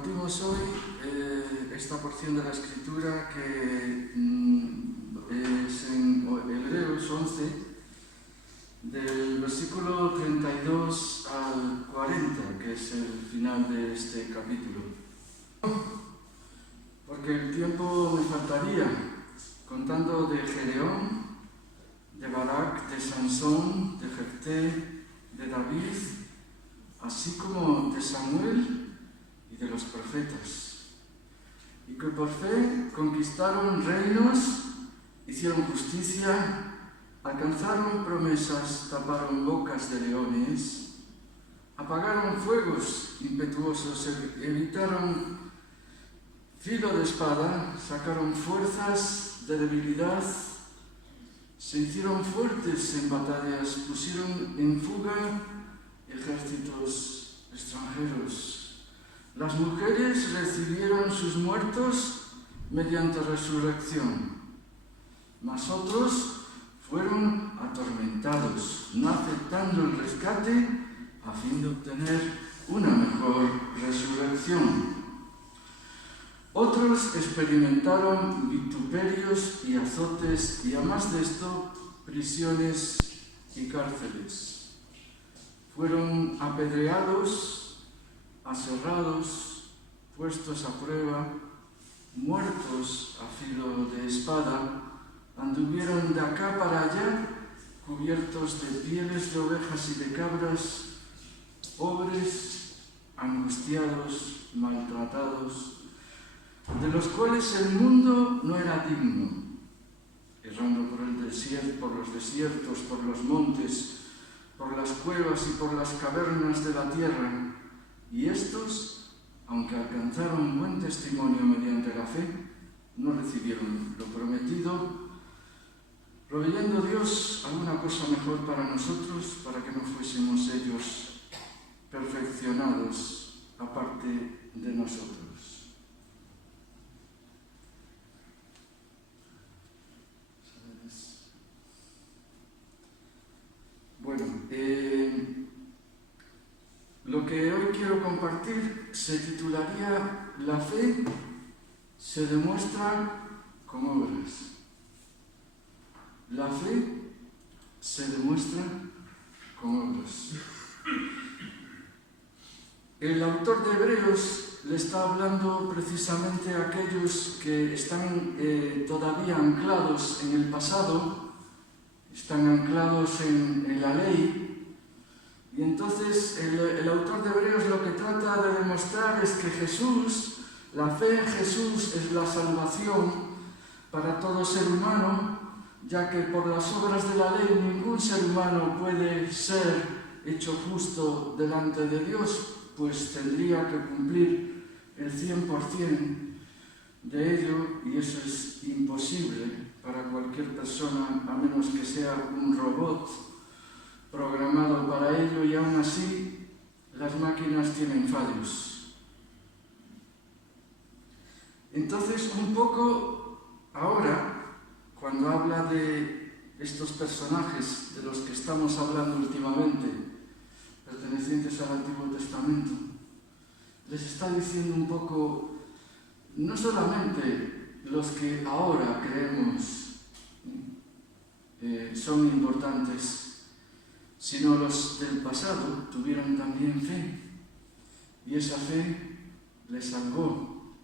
Compartimos hoy esta porción de la Escritura que es en Hebreos 11, del versículo 32 al 40, que es el final de este capítulo. Porque el tiempo me faltaría contando de Gedeón, de Barak, de Sansón, de Jefté, de David, así como de Samuel y de los profetas, y que por fe conquistaron reinos, hicieron justicia, alcanzaron promesas, taparon bocas de leones, apagaron fuegos impetuosos, evitaron filo de espada, sacaron fuerzas de debilidad, se hicieron fuertes en batallas, pusieron en fuga ejércitos extranjeros. Las mujeres recibieron sus muertos mediante resurrección, mas otros fueron atormentados, no aceptando el rescate a fin de obtener una mejor resurrección. Otros experimentaron vituperios y azotes y, además de esto, prisiones y cárceles. Fueron apedreados, aserrados, puestos a prueba, muertos a filo de espada, anduvieron de acá para allá, cubiertos de pieles de ovejas y de cabras, pobres, angustiados, maltratados, de los cuales el mundo no era digno, errando por el desierto, por los desiertos, por los montes, por las cuevas y por las cavernas de la tierra. Y estos, aunque alcanzaron buen testimonio mediante la fe, no recibieron lo prometido, proveyendo Dios alguna cosa mejor para nosotros, para que no fuésemos ellos perfeccionados aparte de nosotros. Bueno, lo que hoy quiero compartir se titularía "La fe se demuestra con obras". La fe se demuestra con obras. El autor de Hebreos le está hablando precisamente a aquellos que están todavía anclados en el pasado, están anclados en la ley. Y entonces el autor de Hebreos lo que trata de demostrar es que Jesús, la fe en Jesús es la salvación para todo ser humano, ya que por las obras de la ley ningún ser humano puede ser hecho justo delante de Dios, pues tendría que cumplir el 100% de ello, y eso es imposible para cualquier persona, a menos que sea un robot programado para ello, y aún así las máquinas tienen fallos. Entonces, un poco ahora, cuando habla de estos personajes de los que estamos hablando últimamente, pertenecientes al Antiguo Testamento, les está diciendo un poco, no solamente los que ahora creemos son importantes, sino los del pasado tuvieron también fe, y esa fe les salvó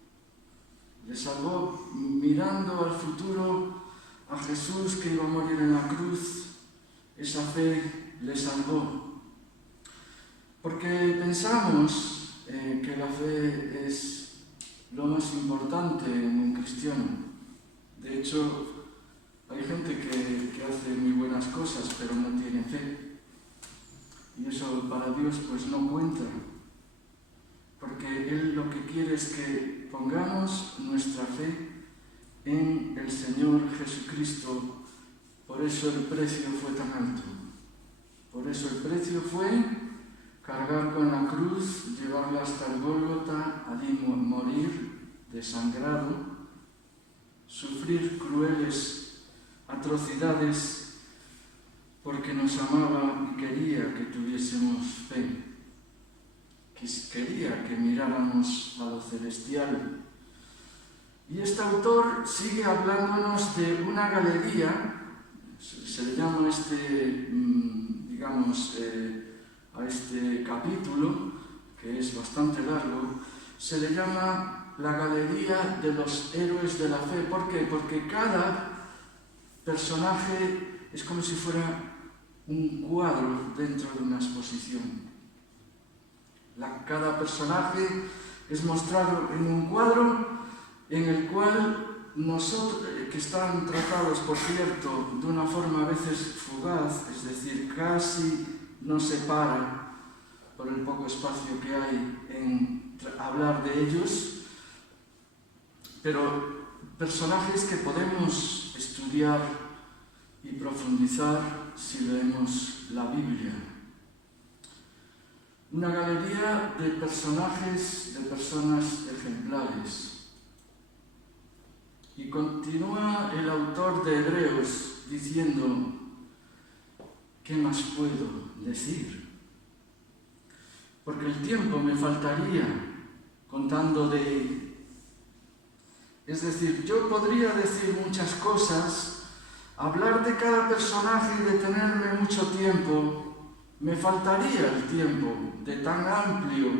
mirando al futuro, a Jesús que iba a morir en la cruz. Esa fe les salvó, porque pensamos que la fe es lo más importante en un cristiano. De hecho, hay gente que hace muy buenas cosas, pero no tiene fe. Y eso para Dios pues no cuenta, porque Él lo que quiere es que pongamos nuestra fe en el Señor Jesucristo. Por eso el precio fue tan alto. Por eso el precio fue cargar con la cruz, llevarla hasta el Gólgota, allí morir desangrado, sufrir crueles atrocidades, porque nos amaba y quería que tuviésemos fe. quería que miráramos a lo celestial. Y este autor sigue hablándonos de una galería, se le llama a este capítulo, que es bastante largo, se le llama la galería de los héroes de la fe. ¿Por qué? Porque cada personaje es como si fuera un cuadro dentro de una exposición. Cada personaje es mostrado en un cuadro en el cual nosotros, que están tratados, por cierto, de una forma a veces fugaz, es decir, casi no se para por el poco espacio que hay en hablar de ellos, pero personajes que podemos estudiar y profundizar si leemos la Biblia. Una galería de personajes, de personas ejemplares. Y continúa el autor de Hebreos diciendo, ¿qué más puedo decir? Porque el tiempo me faltaría contando de él. Es decir, yo podría decir muchas cosas, hablar de cada personaje y detenerme mucho tiempo. Me faltaría el tiempo de tan amplio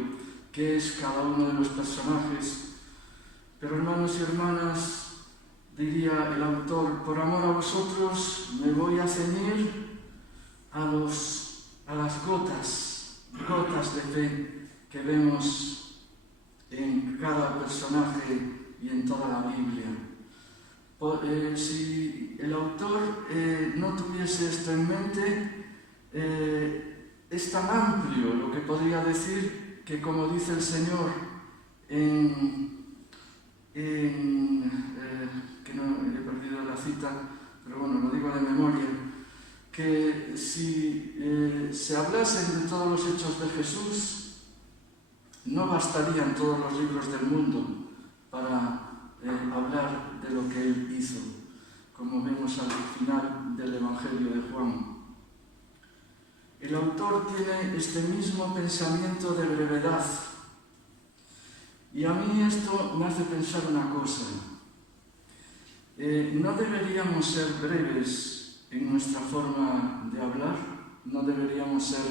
que es cada uno de los personajes. Pero hermanos y hermanas, diría el autor, por amor a vosotros me voy a ceñir a las gotas de fe que vemos en cada personaje y en toda la Biblia. Si el autor no tuviese esto en mente, es tan amplio lo que podría decir que, como dice el Señor que no he perdido la cita, pero bueno, lo digo de memoria, que si se hablasen de todos los hechos de Jesús, no bastarían todos los libros del mundo para hablar de lo que Él hizo, como vemos al final del Evangelio de Juan. El autor tiene este mismo pensamiento de brevedad, y a mí esto me hace pensar una cosa. ¿No deberíamos ser breves en nuestra forma de hablar? ¿No deberíamos ser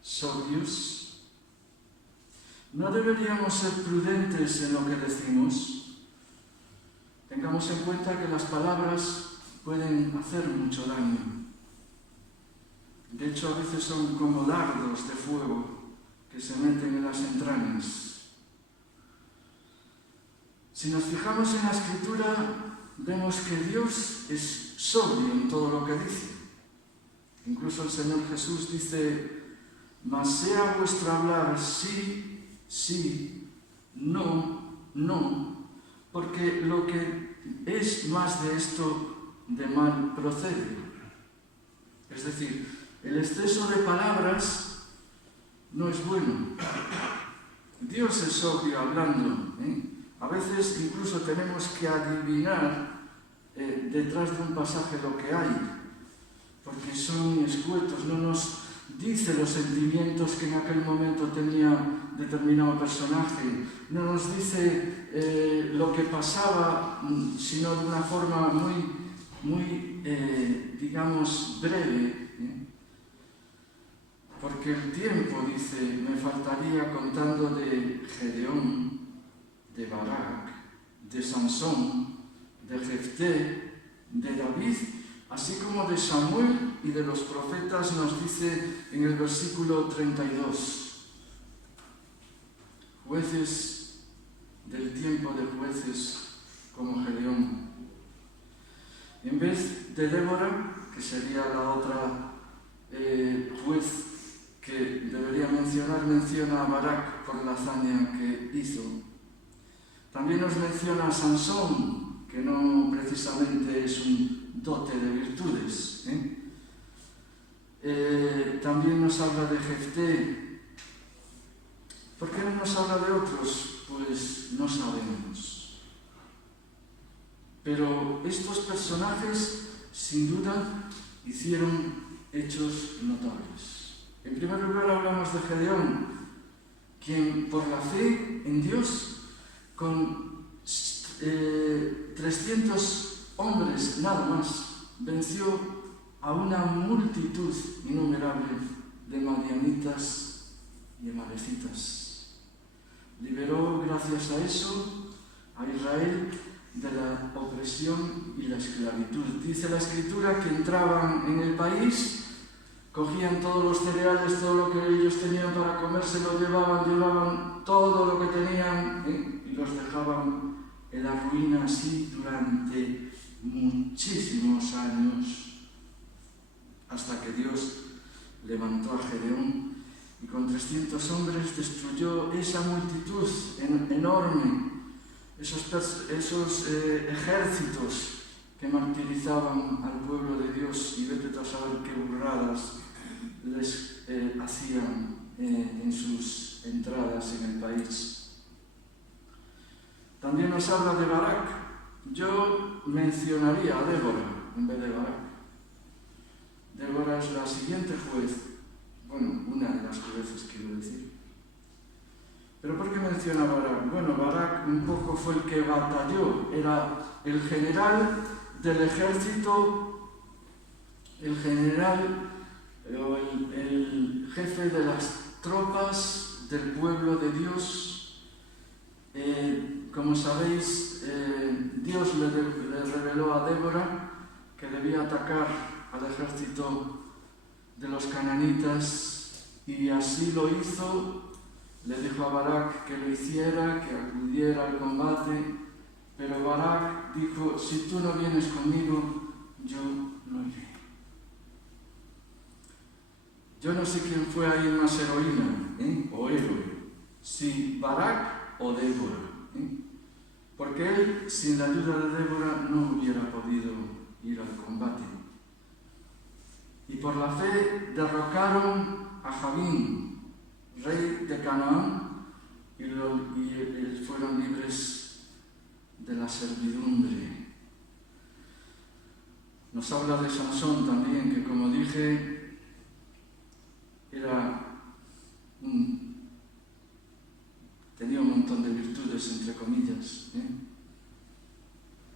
sobrios? ¿No deberíamos ser prudentes en lo que decimos? Tengamos en cuenta que las palabras pueden hacer mucho daño. De hecho, a veces son como dardos de fuego que se meten en las entrañas. Si nos fijamos en la Escritura, vemos que Dios es sobrio en todo lo que dice. Incluso el Señor Jesús dice, mas sea vuestro hablar sí, sí, no, no, porque lo que es más de esto de mal procede. Es decir, el exceso de palabras no es bueno. Dios es sobrio hablando, A veces incluso tenemos que adivinar detrás de un pasaje lo que hay, porque son escuetos, no nos dice los sentimientos que en aquel momento tenía determinado personaje, no nos dice lo que pasaba, sino de una forma muy breve, porque el tiempo, dice, me faltaría contando de Gedeón, de Barak, de Sansón, de Jefté, de David, así como de Samuel y de los profetas, nos dice en el versículo 32. Jueces del tiempo de jueces como Gedeón. En vez de Débora, que sería la otra juez que debería mencionar, menciona a Barak por la hazaña que hizo. También nos menciona a Sansón, que no precisamente es un dote de virtudes. También nos habla de Jefté. ¿Por qué no nos habla de otros? Pues no sabemos. Pero estos personajes, sin duda, hicieron hechos notables. En primer lugar hablamos de Gedeón, quien por la fe en Dios, con 300 hombres nada más, venció a una multitud innumerable de madianitas y amalecitas. Liberó, gracias a eso, a Israel de la opresión y la esclavitud. Dice la Escritura que entraban en el país, cogían todos los cereales, todo lo que ellos tenían para comer, se lo llevaban todo lo que tenían, y los dejaban en la ruina así durante muchísimos años, hasta que Dios levantó a Gedeón y con 300 hombres destruyó esa multitud enorme, esos ejércitos que martirizaban al pueblo de Dios, y vete a saber qué burradas les hacían en sus entradas en el país. También nos habla de Barak. Yo mencionaría a Débora en vez de Barak. Débora es la siguiente juez, bueno, una de las jueces quiero decir. ¿Pero por qué menciona a Barak? Bueno, Barak un poco fue el que batalló, era el general del ejército, el general o el jefe de las tropas del pueblo de Dios. Como sabéis, Dios le reveló a Débora que debía atacar al ejército de los cananitas, y así lo hizo. Le dijo a Barak que lo hiciera, que acudiera al combate, pero Barak dijo: si tú no vienes conmigo, yo no iré. Yo no sé quién fue ahí más heroína, o héroe, si Barak o Débora, porque él, sin la ayuda de Débora, no hubiera podido ir al combate. Y por la fe derrocaron a Jabín, rey de Canaán, y fueron libres de la servidumbre. Nos habla de Sansón también, que como dije, tenía un montón de virtudes, entre comillas.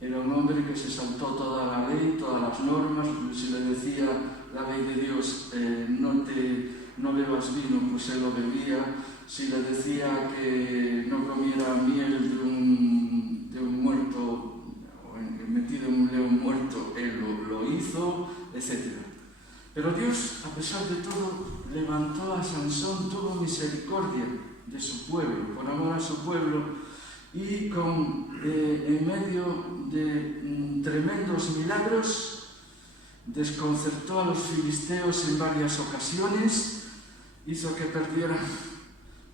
Era un hombre que se saltó toda la ley, todas las normas. Si le decía la ley de Dios, no bebas vino, pues él lo bebía. Si le decía que no comiera miel de un muerto, o metido en un león muerto, él lo hizo, etc. Pero Dios, a pesar de todo, levantó a Sansón, tuvo misericordia de su pueblo, por amor a su pueblo, y en medio de tremendos milagros, desconcertó a los filisteos en varias ocasiones, hizo que perdieran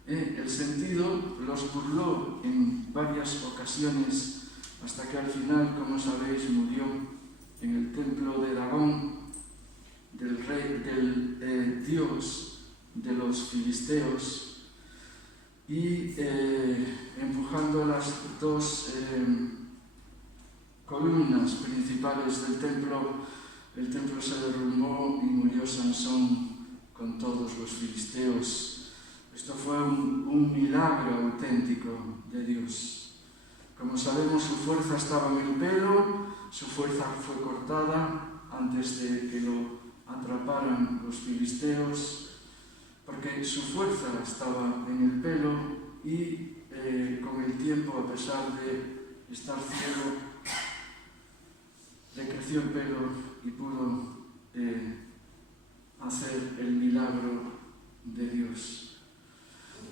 el sentido, los burló en varias ocasiones, hasta que al final, como sabéis, murió en el templo de Dagón, del dios de los filisteos, y empujando las dos columnas principales del templo, el templo se derrumbó y murió Sansón con todos los filisteos. Esto fue un milagro auténtico de Dios. Como sabemos, su fuerza estaba en el pelo, su fuerza fue cortada antes de que lo atraparan los filisteos, porque su fuerza estaba en el pelo, y con el tiempo, a pesar de estar ciego, le creció el pelo y pudo hacer el milagro de Dios.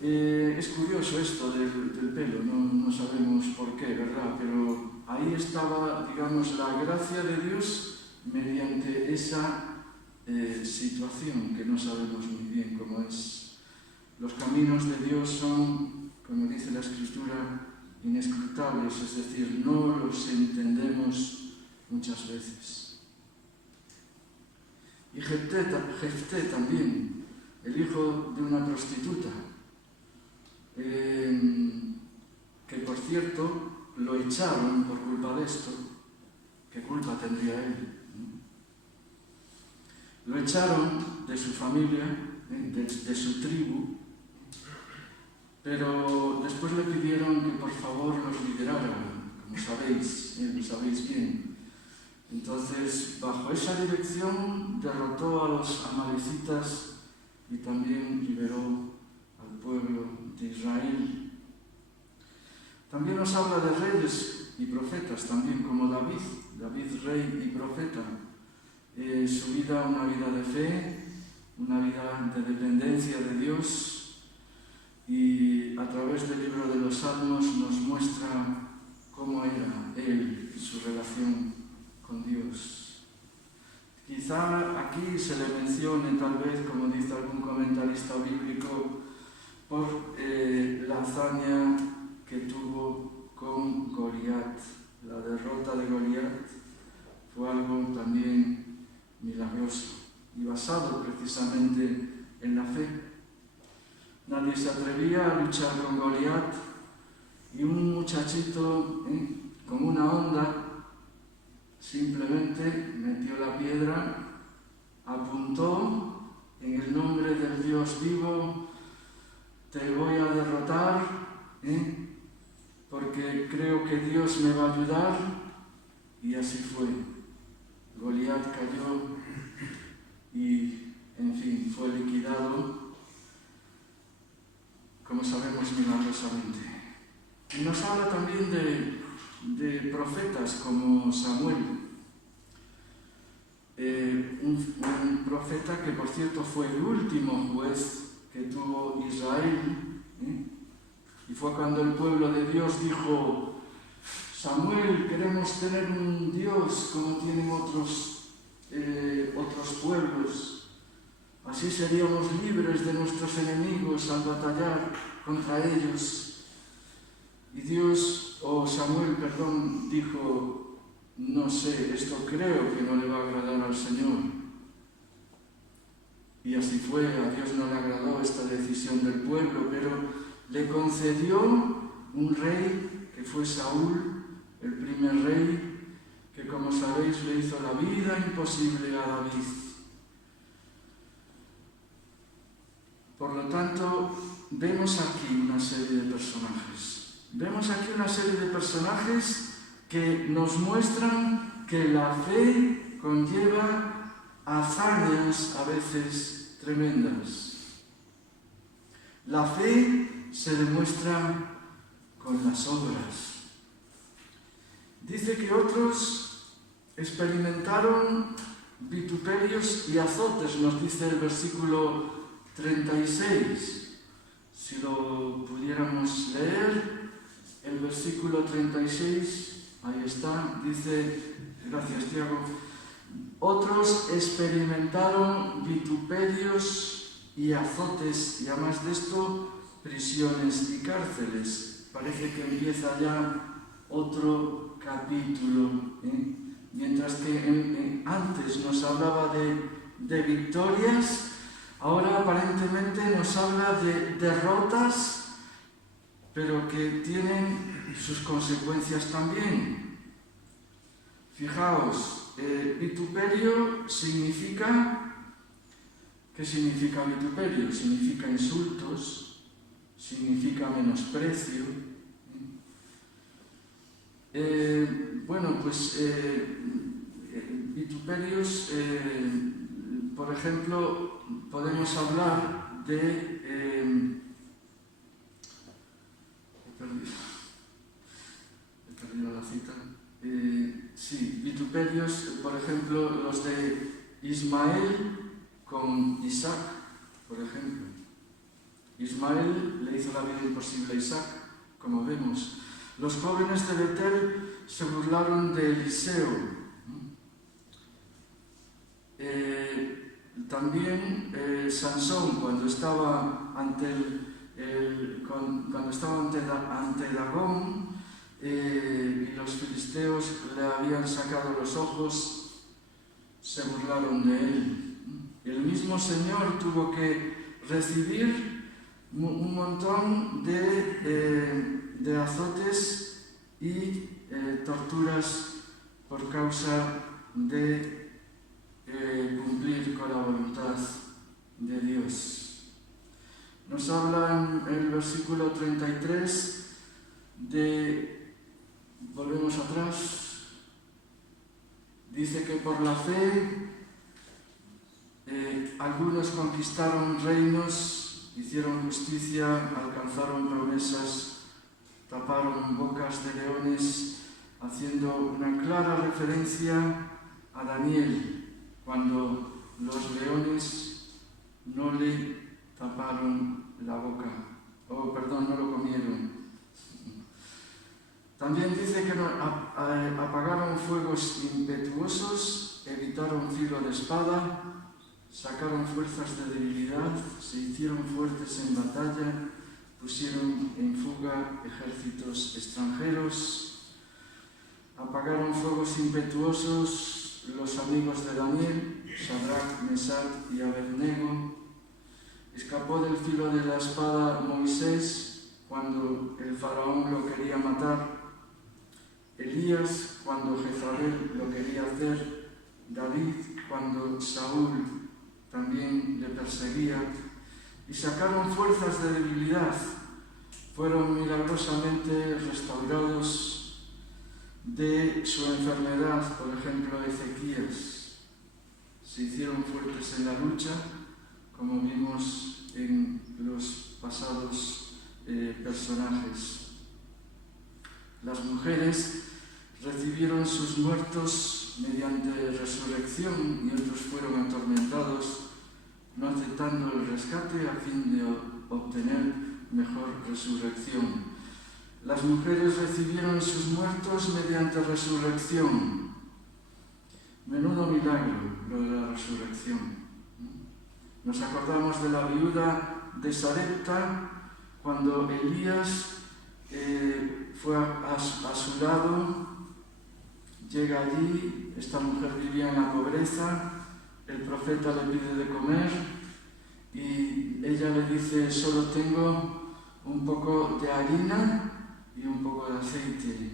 Es curioso esto del pelo, no sabemos por qué, ¿verdad? Pero ahí estaba, digamos, la gracia de Dios mediante esa situación que no sabemos muy bien cómo es. Los caminos de Dios son, como dice la Escritura, inescrutables, es decir, no los entendemos muchas veces. Y Jefté también, el hijo de una prostituta, que por cierto lo echaron por culpa de esto. ¿Qué culpa tendría él? Lo echaron de su familia, de su tribu, pero después le pidieron que por favor los liberara, como sabéis, lo sabéis bien. Entonces, bajo esa dirección, derrotó a los amalecitas y también liberó al pueblo de Israel. También nos habla de reyes y profetas, también como David rey y profeta. Su vida, una vida de fe, una vida de dependencia de Dios, y a través del libro de los Salmos nos muestra cómo era él y su relación con Dios. Quizá aquí se le mencione, tal vez, como dice algún comentarista bíblico, por la hazaña que tuvo con Goliat. La derrota de Goliat fue algo también milagroso y basado precisamente en la fe. Nadie se atrevía a luchar con Goliat, y un muchachito con una honda simplemente metió la piedra, apuntó en el nombre del Dios vivo: te voy a derrotar, porque creo que Dios me va a ayudar. Y así fue. Goliat cayó y, en fin, fue liquidado, como sabemos, milagrosamente. Y nos habla también de profetas como Samuel, un profeta que, por cierto, fue el último juez que tuvo Israel, y fue cuando el pueblo de Dios dijo: Samuel, queremos tener un Dios como tienen otros pueblos, así seríamos libres de nuestros enemigos al batallar contra ellos. Y Samuel, dijo: no sé, esto creo que no le va a agradar al Señor. Y así fue, a Dios no le agradó esta decisión del pueblo, pero le concedió un rey que fue Saúl, el primer rey, que, como sabéis, le hizo la vida imposible a David. Por lo tanto, vemos aquí una serie de personajes. Vemos aquí una serie de personajes que nos muestran que la fe conlleva hazañas a veces tremendas. La fe se demuestra con las obras. Dice que otros experimentaron vituperios y azotes, nos dice el versículo 36. Si lo pudiéramos leer, el versículo 36, ahí está, dice, gracias Tiago, otros experimentaron vituperios y azotes, y además de esto, prisiones y cárceles. Parece que empieza ya otro capítulo, mientras que antes nos hablaba de victorias, ahora aparentemente nos habla de derrotas, pero que tienen sus consecuencias también. Fijaos, vituperio significa... ¿Qué significa vituperio? Significa insultos, significa menosprecio. Vituperios, por ejemplo, podemos hablar de... he perdido la cita. Vituperios, por ejemplo, los de Ismael con Isaac, por ejemplo. Ismael le hizo la vida imposible a Isaac, como vemos. Los jóvenes de Betel se burlaron de Eliseo. También Sansón, cuando estaba ante Dagón, y los filisteos le habían sacado los ojos, se burlaron de él. El mismo Señor tuvo que recibir un montón de azotes y torturas por causa de cumplir con la voluntad de Dios. Nos habla en el versículo 33 de, volvemos atrás, dice que por la fe algunos conquistaron reinos, hicieron justicia, alcanzaron promesas, taparon bocas de leones, haciendo una clara referencia a Daniel, cuando los leones no le taparon la boca, no lo comieron. También dice que apagaron fuegos impetuosos, evitaron filo de espada, sacaron fuerzas de debilidad, se hicieron fuertes en batalla, pusieron en fuga ejércitos extranjeros, apagaron fuegos impetuosos los amigos de Daniel, Sadrach, Mesach y Abednego. Escapó del filo de la espada Moisés cuando el faraón lo quería matar, Elías cuando Jezabel lo quería hacer, David cuando Saúl también le perseguía, y sacaron fuerzas de debilidad, fueron milagrosamente restaurados de su enfermedad. Por ejemplo, Ezequías, se hicieron fuertes en la lucha, como vimos en los pasados personajes. Las mujeres recibieron sus muertos mediante resurrección y otros fueron atormentados, no aceptando el rescate a fin de obtener mejor resurrección. Las mujeres recibieron sus muertos mediante resurrección. Menudo milagro lo de la resurrección. Nos acordamos de la viuda de Sarepta cuando Elías fue a su lado, llega allí, esta mujer vivía en la pobreza, el profeta le pide de comer y ella le dice: solo tengo un poco de harina y un poco de aceite.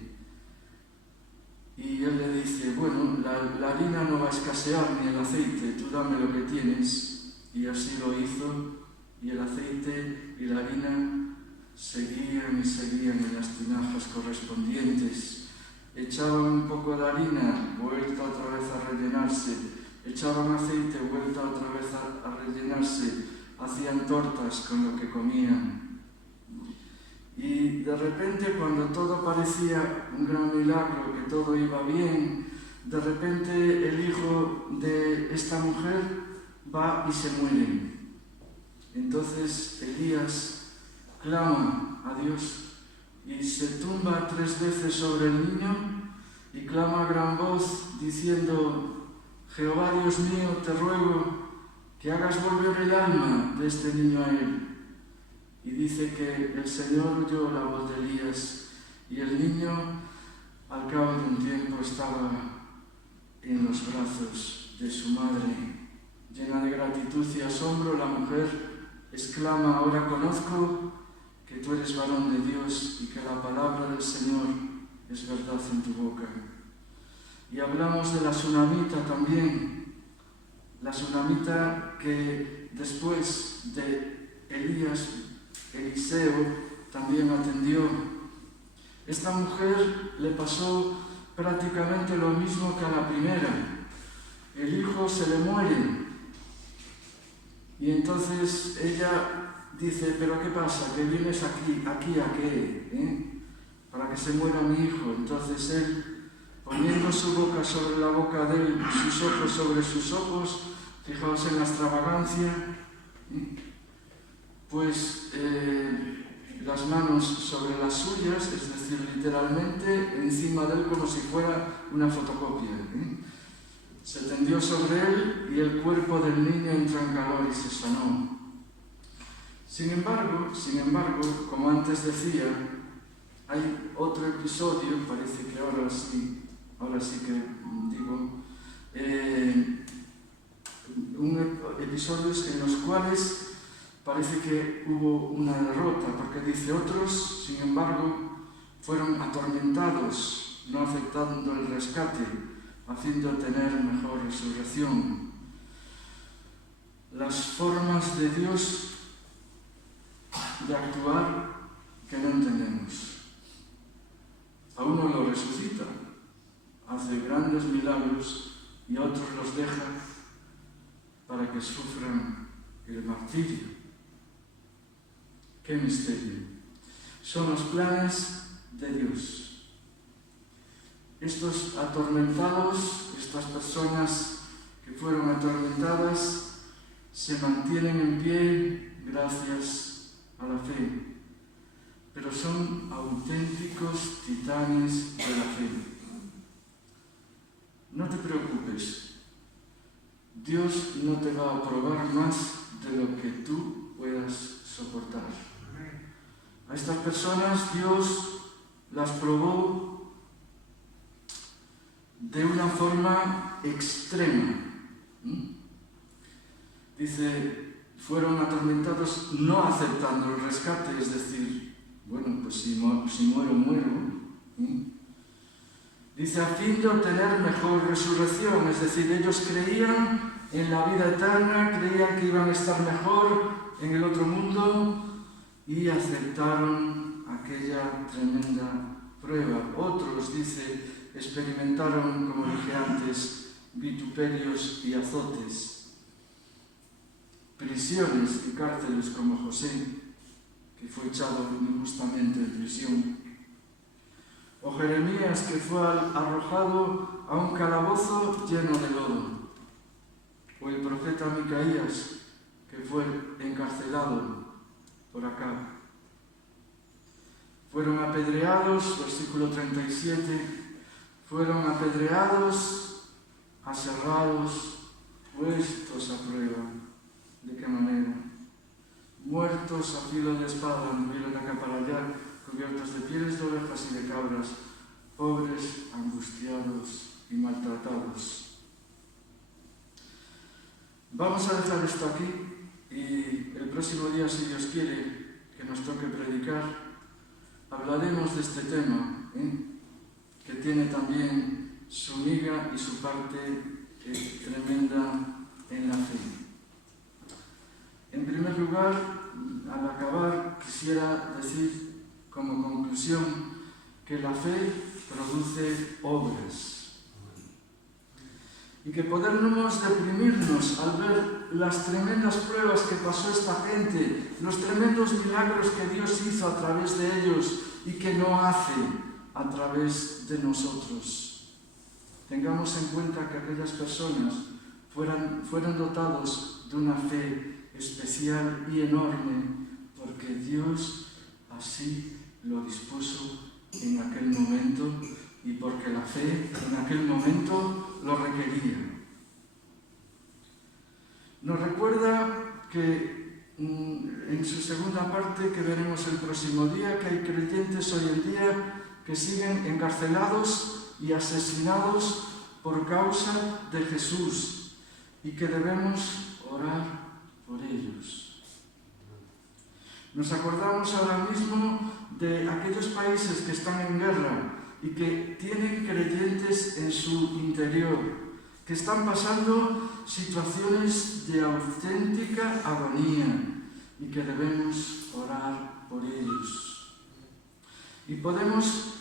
Y él le dice: bueno, la harina no va a escasear ni el aceite, tú dame lo que tienes. Y así lo hizo, y el aceite y la harina seguían en las tinajas correspondientes. Echaban un poco de harina, vuelta otra vez a rellenarse. Echaban aceite, vuelta otra vez a rellenarse. Hacían tortas con lo que comían. Y de repente, cuando todo parecía un gran milagro, que todo iba bien, de repente el hijo de esta mujer va y se muere. Entonces Elías clama a Dios y se tumba 3 veces sobre el niño y clama a gran voz diciendo: Jehová Dios mío, te ruego que hagas volver el alma de este niño a él. Y dice que el Señor oyó la voz de Elías y el niño al cabo de un tiempo estaba en los brazos de su madre. Llena de gratitud y asombro, la mujer exclama: ahora conozco que tú eres varón de Dios y que la palabra del Señor es verdad en tu boca. Y hablamos de la sunamita también, la sunamita que después de Elías, Eliseo también atendió. Esta mujer le pasó prácticamente lo mismo que a la primera. El hijo se le muere y entonces ella dice: ¿pero qué pasa? ¿Que vienes aquí a qué? Para que se muera mi hijo. Entonces él, poniendo su boca sobre la boca de él, sus ojos sobre sus ojos, fijaos en la extravagancia, pues las manos sobre las suyas, es decir, literalmente encima de él como si fuera una fotocopia. Se tendió sobre él y el cuerpo del niño entró en calor y se sanó. Sin embargo, como antes decía, hay otro episodio, parece que ahora sí que digo, episodios en los cuales parece que hubo una derrota, porque dice: otros, sin embargo, fueron atormentados, no aceptando el rescate, a fin de obtener mejor resurrección. Las formas de Dios de actuar que no entendemos. A uno lo resucita, hace grandes milagros y a otros los deja para que sufran el martirio. ¡Qué misterio! Son los planes de Dios. Estos atormentados, estas personas que fueron atormentadas, se mantienen en pie gracias a la fe, pero son auténticos titanes de la fe. No te preocupes, Dios no te va a probar más de lo que tú puedas soportar. A estas personas Dios las probó de una forma extrema. Dice, fueron atormentados no aceptando el rescate, es decir, bueno, pues si muero, muero. Dice, a fin de obtener mejor resurrección, es decir, ellos creían en la vida eterna, creían que iban a estar mejor en el otro mundo y aceptaron aquella tremenda prueba. Otros, dice, experimentaron, como dije antes, vituperios y azotes, prisiones y cárceles como José, que fue echado injustamente en prisión, o Jeremías, que fue arrojado a un calabozo lleno de lodo, o el profeta Micaías, que fue encarcelado por Acab. Fueron apedreados, versículo 37, fueron apedreados, aserrados, puestos a prueba. ¿De qué manera? Muertos a filo de espada, murieron acá para allá, cubiertos de pieles de ovejas y de cabras, pobres, angustiados y maltratados. Vamos a dejar esto aquí y el próximo día, si Dios quiere, que nos toque predicar, hablaremos de este tema, que tiene también su miga y su parte tremenda en la fe. En primer lugar, al acabar, quisiera decir como conclusión que la fe produce obras y que podemos deprimirnos al ver las tremendas pruebas que pasó esta gente, los tremendos milagros que Dios hizo a través de ellos y que no hace a través de nosotros. Tengamos en cuenta que aquellas personas fueron dotados de una fe especial y enorme porque Dios así lo dispuso en aquel momento y porque la fe en aquel momento lo requería. Nos recuerda que en su segunda parte, que veremos el próximo día, que hay creyentes hoy en día que siguen encarcelados y asesinados por causa de Jesús y que debemos orar por ellos. Nos acordamos ahora mismo de aquellos países que están en guerra y que tienen creyentes en su interior, que están pasando situaciones de auténtica agonía y que debemos orar por ellos. Y podemos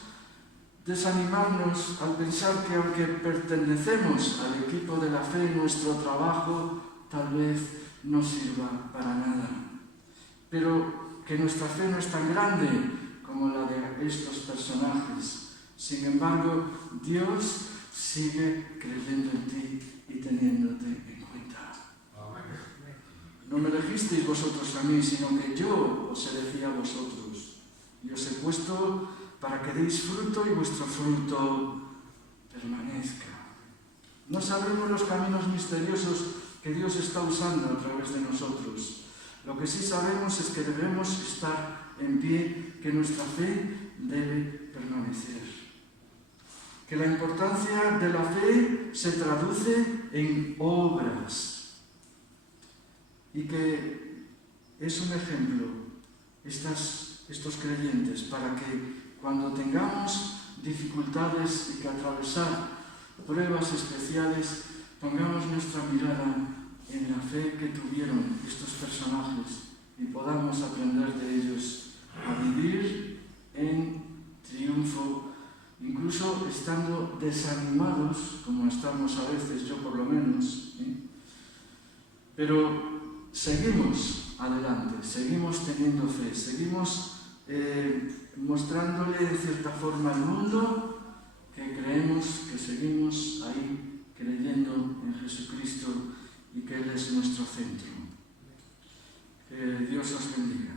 desanimarnos al pensar que aunque pertenecemos al equipo de la fe, nuestro trabajo tal vez no sirva para nada, pero que nuestra fe no es tan grande como la de estos personajes. Sin embargo, Dios sigue creyendo en ti y teniéndote en cuenta. No me elegisteis vosotros a mí, sino que yo os elegí a vosotros. Y os he puesto para que deis fruto y vuestro fruto permanezca. No sabemos los caminos misteriosos que Dios está usando a través de nosotros. Lo que sí sabemos es que debemos estar en pie, que nuestra fe debe permanecer. Que la importancia de la fe se traduce en obras y que es un ejemplo estos creyentes para que cuando tengamos dificultades y que atravesar pruebas especiales, pongamos nuestra mirada en la fe que tuvieron estos personajes y podamos aprender de ellos a vivir en triunfo, incluso estando desanimados, como estamos a veces, yo por lo menos, pero seguimos adelante, seguimos teniendo fe, seguimos mostrándole de cierta forma al mundo que creemos, que seguimos ahí creyendo en Jesucristo y que Él es nuestro centro. Que Dios os bendiga.